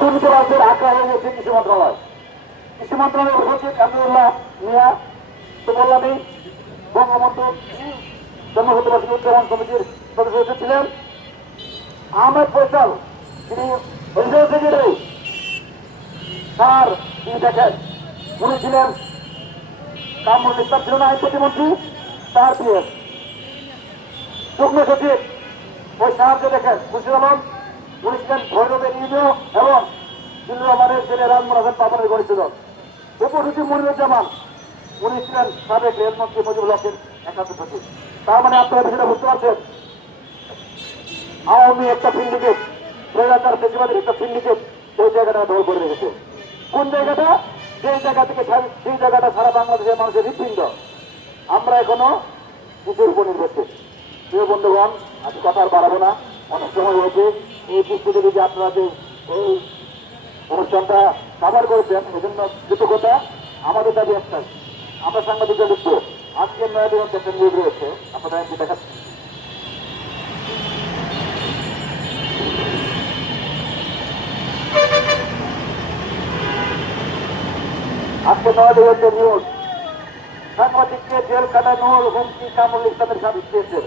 দুর্নীতিবাদদের আঁকড়া হয়ে গেছে কৃষি মন্ত্রণালয়। কৃষি মন্ত্রণালয়ের সচিব আমিরুল্লাহ মিয়া তো বললামই বঙ্গবন্ধু জন্মশতবার্ষিকী উদযাপন কমিটির সদস্য এসেছিলেন আহমেদ ফৈসাল তিনি সেক্রেটারি। তিনি দেখেন, উনি ছিলেন কামরুল ইসলাম ছিল না আইন প্রতিমন্ত্রী, তার পিএস যুগ্ম সচিব ওই সাহায্য দেখেন, খুশির আলম। উনি ছিলেন ভৈরবের ইউনিয় এবং জিল্লুর রহমানের ছেলে রাজমোহন হাসান গড়েছিল উপসচিব মনিরুজ্জামান, উনি ছিলেন সাবেক রেলমন্ত্রী মুজিবুল হকের একান্ত সচিব। তার মানে আপনারা বিষয়টা বুঝতে পারছেন? আওয়ামী একটা সিন্ডিকেট প্রজাতার বেশিরভাগের একটা সিন্ডিকেট ওই জায়গাটা দখল করে রেখেছে। কোন জায়গাটা? যেই জায়গা থেকে সেই জায়গাটা সারা বাংলাদেশের মানুষের হৃৎপিণ্ড আমরা এখনও কিসের উপর নির্ভরশীল। প্রিয় বন্ধুগণ, আজ কথা আর বাড়াবো না। অনেক সময় হয়েছে। এই পুস্তকে যে আপনারা যে এই অনুষ্ঠানটা কাভার করেছেন এজন্য কৃতজ্ঞতা। আমাদের দাবি একটাই, আমরা সাংবাদিকরা লিখব আজকে নয় দিন একটা নিয়োগ রয়েছে। আপনারা একটু দেখাচ্ছি। আজকে নয় দিন একটা নিউজ সাংবাদিককে জেল কাটানোর হুমকি, কামরুল ইসলামের সাথে দিয়েছে।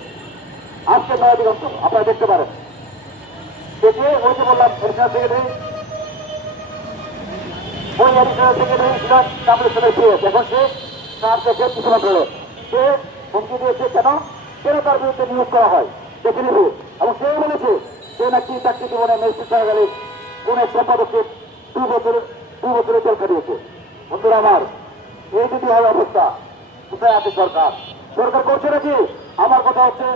আজকে নয় দিগন্ত আপনারা দেখতে পারেন। দেখে ওই যে বললাম এডিশনাল সেক্রেটারি ওই এডিশনাল সেক্রেটারি ছিল কামরুল ইসলামের পিএস এখন সে তার দেশের পিছনে ধরে সে হুমকি দিয়েছে কেন? কেন তার বিরুদ্ধে নিয়োগ করা হয়? দেখে নিব। এবং সেও বলেছে, সে নাকি চাকরি জীবনে মেসি সহকারী কোন এক সম্পাদককে দু বছর, দু বছরের জেল কাটিয়েছে বন্ধুরা আমার, এই যদি হয় অবস্থা। কোথায় আছে সরকার? সরকার করছে নাকি? আমার কথা হচ্ছে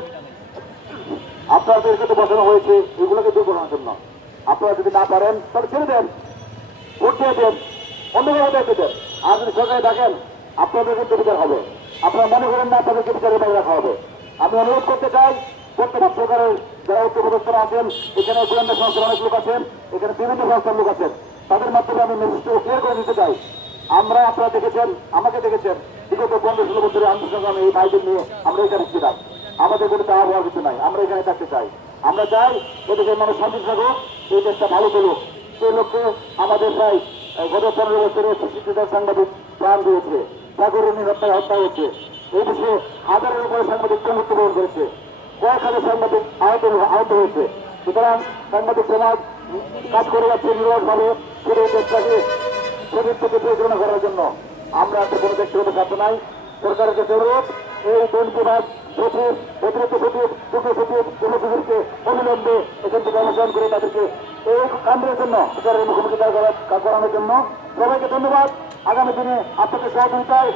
আপনাদেরকে তো বসানো হয়েছে, এগুলোকে দূর করানোর জন্য। আপনারা যদি না পারেন, তাহলে ছেড়ে দেন, ভোট দিয়ে দেন অন্যভাবে দেখে দেন। আর যদি সরকারে থাকেন আপনাদের কিন্তু বিচার হবে। আপনারা মনে করেন না আপনাদেরকে বিচারের বাইরে রাখা হবে। আমি অনুরোধ করতে চাই বর্তমান সরকারের যারা উচ্চপদস্থরা আছেন, এখানে গোয়েন্দা সংস্থার অনেক লোক আছেন, এখানে বিভিন্ন সংস্থার লোক আছেন, তাদের মাধ্যমে আমি মেসেজটা ক্লিয়ার করে দিতে চাই। আমরা আপনারা দেখেছেন, আমাকে দেখেছেন, বিগত পনেরো ষোলো বছরের আন্দোলন এই ভাইদের নিয়ে আমরা এখানে ছিলাম। আমাদের কোনো চাওয়া হওয়ার কিছু নাই। আমরা এখানে থাকতে চাই। আমরা চাই এদেশের মানুষ শান্তি থাকুক, এই দেশটা ভালো চলুক। সেই লক্ষ্যে আমাদের প্রায় গত পনেরো বছরে শিক্ষিত সাংবাদিক প্রাণ দিয়েছে। ঠাকুরণী হত্যায় হত্যা হচ্ছে এই দেশে হাজারের উপরে সাংবাদিক মৃত্যুবরণ করেছে। কয়েক হাজার সাংবাদিক আহত আহত হয়েছে। সুতরাং সাংবাদিক সমাজ কাজ করে যাচ্ছে নিরলসভাবে পুরো দেশটাকে শরীর থেকে পরিচালনা করার জন্য। আমরা তো কোনো ব্যক্তিগত স্বার্থ নাই। সরকারের কাছে অনুরোধ, এই বিভাগ সচিব অতিরিক্ত সচিব যুগ্ম সচিব উপসচিবকে অবিলম্বে এখান করে তাদেরকে এই কাণ্ডের জন্য বিচারের মুখোমুখি ধন্যবাদ। আগামী দিনে আপনাদের সহযোগিতায়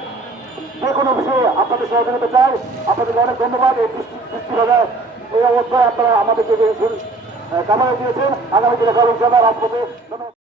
যে কোনো বিষয়ে আপনাদের সহযোগিতা চাই। আপনাদেরকে অনেক ধন্যবাদ। এই বৃষ্টি এই অবস্থায় আপনারা আমাদেরকে কামনা দিয়েছেন, আগামী দিনে কারণ রাজপথে ধন্যবাদ।